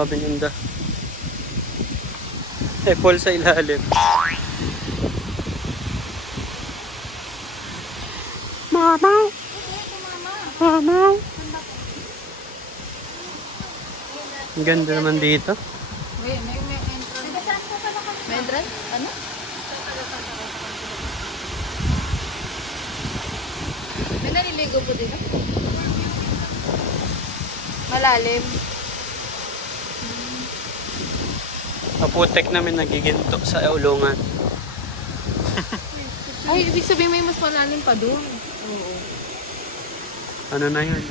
Grabe ganda. May falls sa ilalim. Mama! Mama! Ang ganda naman dito. May, may, may entrance. May entrance? Ano? May naliligo po dito? Malalim. Maputek namin nagiginto sa ulungan. Ay, ibig sabihin may mas malalim pa doon. Oo. Ano na yun?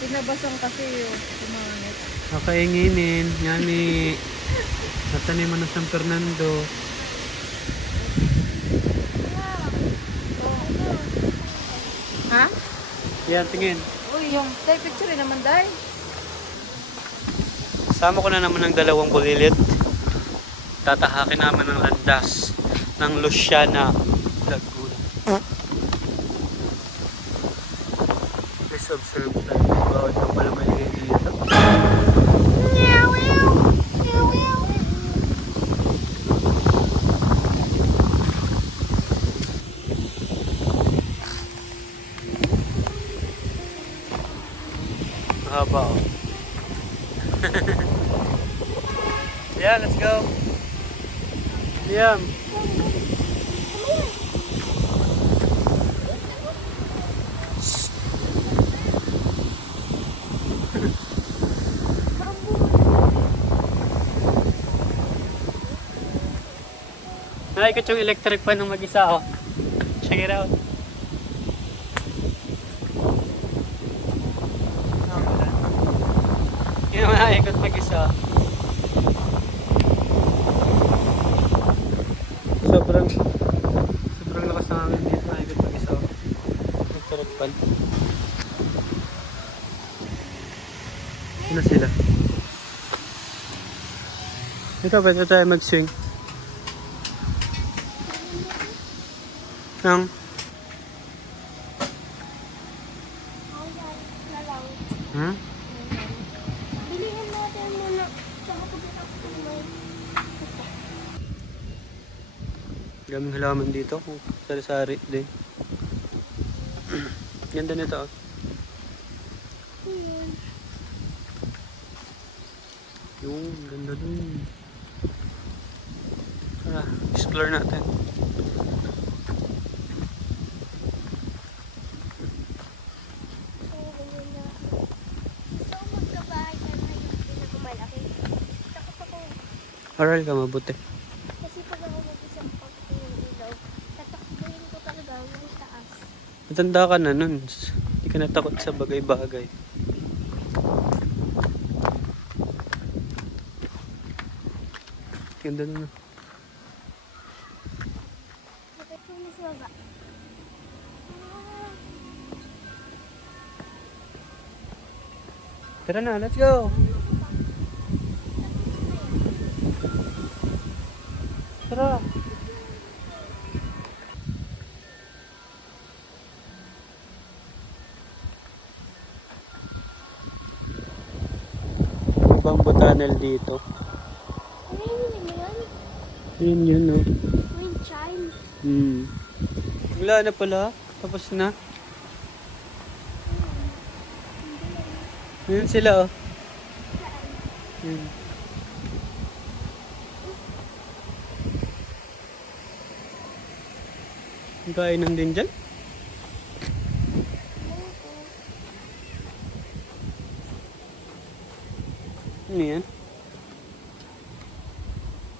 Pinabasan kasi yung kumanit. Nakainginin. Yan ni... Natanim mo na San Fernando. Ha? Yan, tingin. Uy, yung tayo picture naman dahil. Sama ko na naman ng dalawang bulilit. Tatahakin naman ng landas ng Luciana Lagoon. Please observe that. Bawat pa pala maligay dito. Mahaba oh. Yeah, let's go. Yeah. Nakikot yung electric fan ng mag-isa oh. Check it out. Wala. Yung nakikot mag-isa. Sobrang sobrang lakas ng hangin dito nakikot mag-isa. Electric fan. Ano sila? Ito, pwede tayo mag-swing. Nang? Hmm? Halaman dito. kung Sari-sari din. Ganda nito. oh. yun. Ganda dun. Tara, explore natin. Oral ka mabuti. Kasi pag ako mag-isang pagkakas ng ilaw, tatakbuhin ko talaga yung taas. Matanda ka na nun. Hindi ka natakot sa bagay-bagay. Ganda. Ah, Tara na, let's go! Tara! Tunnel dito. Ano yun yun yun? Yun no? Wind chime. Hmm. Wala na pala. Tapos na. Yun sila, oh. Yun. Kainan din dyan. Ano yan?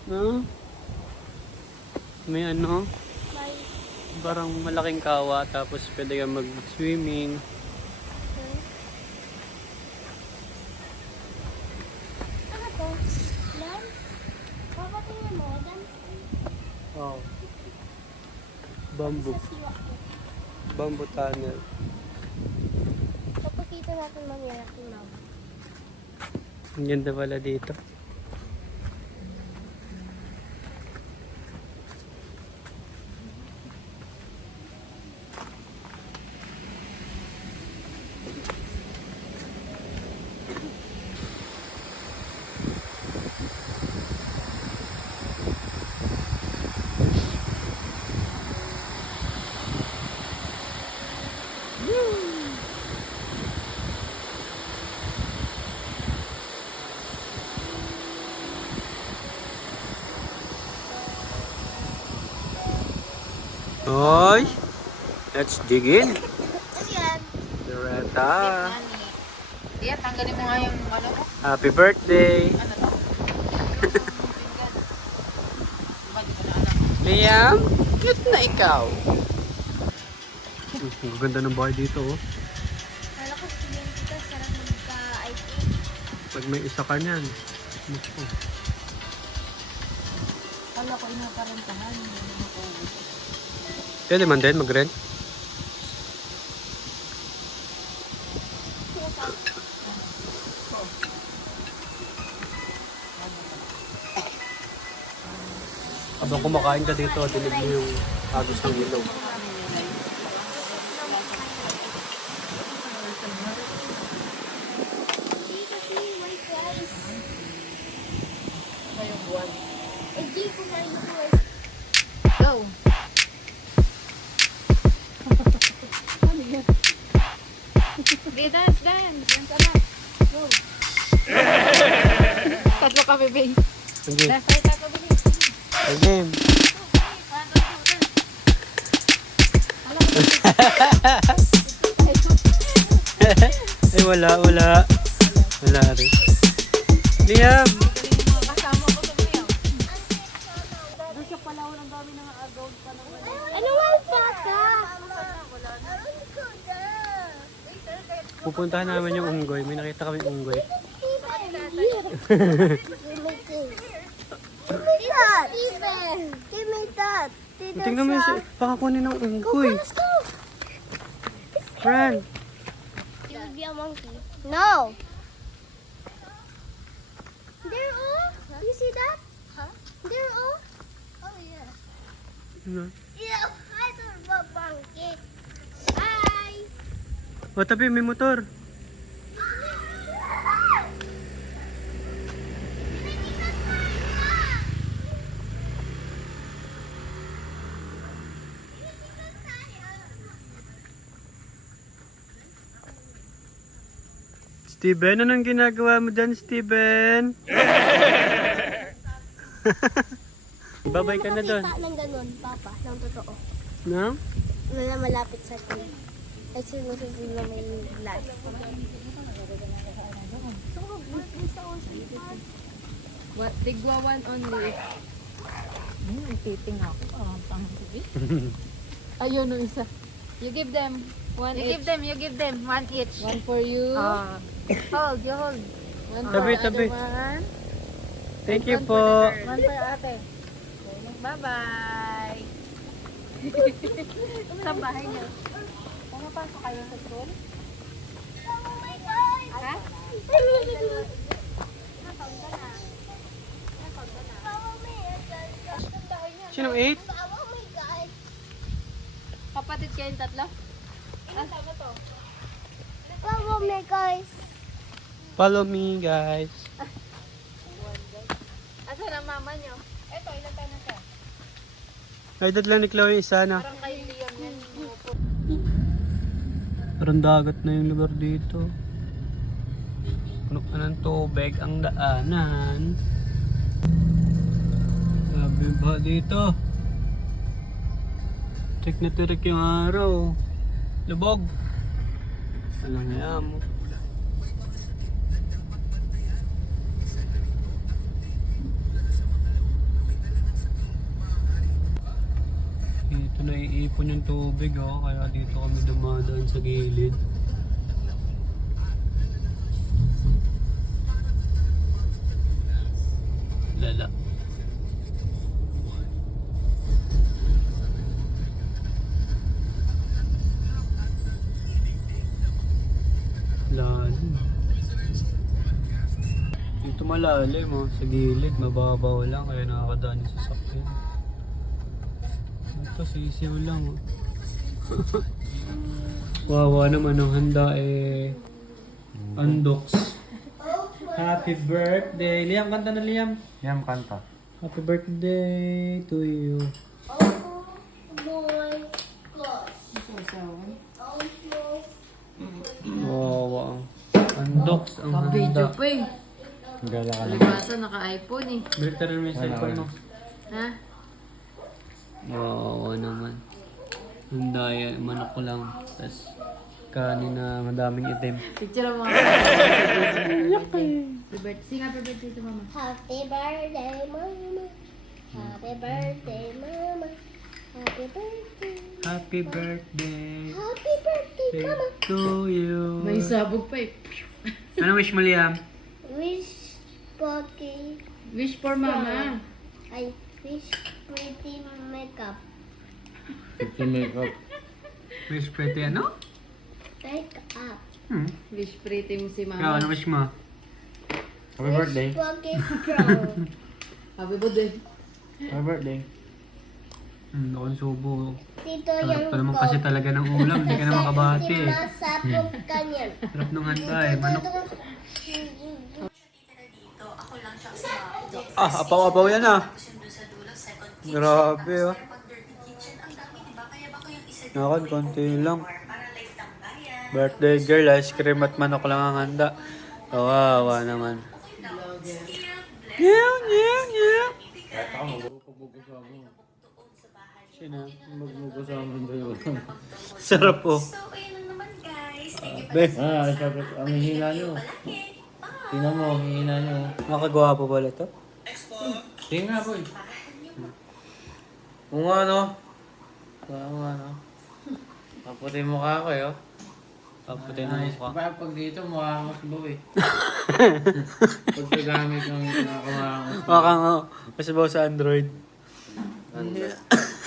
No? May ano? Parang malaking kawa tapos pwede ka mag-swimming. Ano. Oh. Bamboo. Bamboo tunnel. Papakita natin mamaya natin map. Ang ganda pala dito. Hoy! Let's dig in. Ano Loretta. Diyan, tanggalin mo nga yung ano ko. Happy birthday! Ano to? Liam, cute na ikaw. Ang ganda ng bahay dito oh. Kala ko siling kita, sarap magka-IT. Pag may isa ka niyan. Naku. Kala ko inakarentahan. Pwede man din mag-rent. Habang kumakain ka dito, dinig mo yung agos ng ilaw. Dito si white rice. Ito yung buwan. Eh, di ko na yung rice. Go! Di, dance, dance. Yan ka na. Go. Tatlo kami, babe. Sige, Left, right, tatlo, bilis. game. Ay, wala, wala. Wala rin. Liam! Kasama ko sa mga. Ano nga paka? Pupuntahan namin yung unggoy. May nakita kami unggoy. Tingnan mo yung baka kunin ng unggoy. It would be a monkey. No! They're all? You see that? Huh? They're all? Oh, yeah. Ano? Yeah, I don't want monkey. Hi! O, tabi, may motor. Steven, anong ginagawa mo dyan, Steven? Babay ka na doon. Makita ng ganun, Papa, ng totoo. No? Na malapit sa atin. Kasi gusto sila may glass. What? Tigwa one only. Hmm, titing ako. Parang panghi. Ayun, no isa. You give them one You each. give them, you give them one each. One for you. Ah. hold, you hold. one for Tabi, tabi. one. Thank you po. One for ate. Bye-bye. Sa bahay niyo. Pumapasok kayo sa school? Oh my God! Ha? Sinong eight? Oh my God! Kapatid kayong tatlo? Follow me, guys. Follow me, guys. Asa na mama niyo? Eto, ilan tayo na siya? Ay, dadla ni Chloe isa na. Parang kay Liam yan. Parang dagat na yung lugar dito. Puno pa ng tubig ang daanan. Sabi ba dito? Tik na tirik yung araw. Lubog. Alam niya mo. Dito na iipon yung tubig oh, kaya dito kami dumadaan sa gilid. Lala. Lalim. Dito malalim oh, sa gilid, mababaw lang kaya nakakadaan yung sasakyan. Ito, sisiw lang. Oh. Wawa naman ang handa eh. Undox. Happy birthday. Liam, kanta na Liam. Yan kanta. Happy birthday to you. Oh my gosh. Wawa. Undox ang Video handa. pa eh. Gala ka lang. Palibasa naka-iPhone eh. Ka rin may cellphone mo. Ha? Wawa naman. Yung daya, manok ko lang. Tapos kanin na madaming itim. Picture mo. Happy birthday. Sing happy birthday to mama. Happy birthday, mama. Happy birthday, mama. Happy birthday. Happy birthday Happy birthday, mama. to you. May sabog pa eh. Ano wish mo, Liam? Wish Pocky. Wish for mama. I wish pretty makeup. Fifty makeup. Wish pretty ano? Makeup. Hmm. Wish pretty mo si Ikaw, mama. ano wish mo? Happy birthday. Wish Pocky strong. Happy birthday. Happy birthday. Hmm, akong subo. Tito Sarap yan pa naman kasi talaga ng ulam. Hindi ka na makabati eh. Sinasapog ka niyan. Sarap ng handa eh. Manok. Ah, apaw-apaw yan ah. Grabe ah. Nakon, konti lang. Birthday girl, ice cream at manok lang ang handa. Kawawa naman. Meow, meow, meow. Sino? Magmugusama tayo. Sarap oh. Be, Ah, sabi, ang hihina nyo. Tingnan mo, ang hihina nyo. makagwapo pala to. Tingnan boy. Oo nga, no? Oo nga, no? Kaputi mukha ko, eh, oh. Kaputi Nice. mukha. Pa, pag dito, mukha kang subo, eh. pag nagamit ng nakakamukha kang Makang oh. Kasi ba sa Android? subo.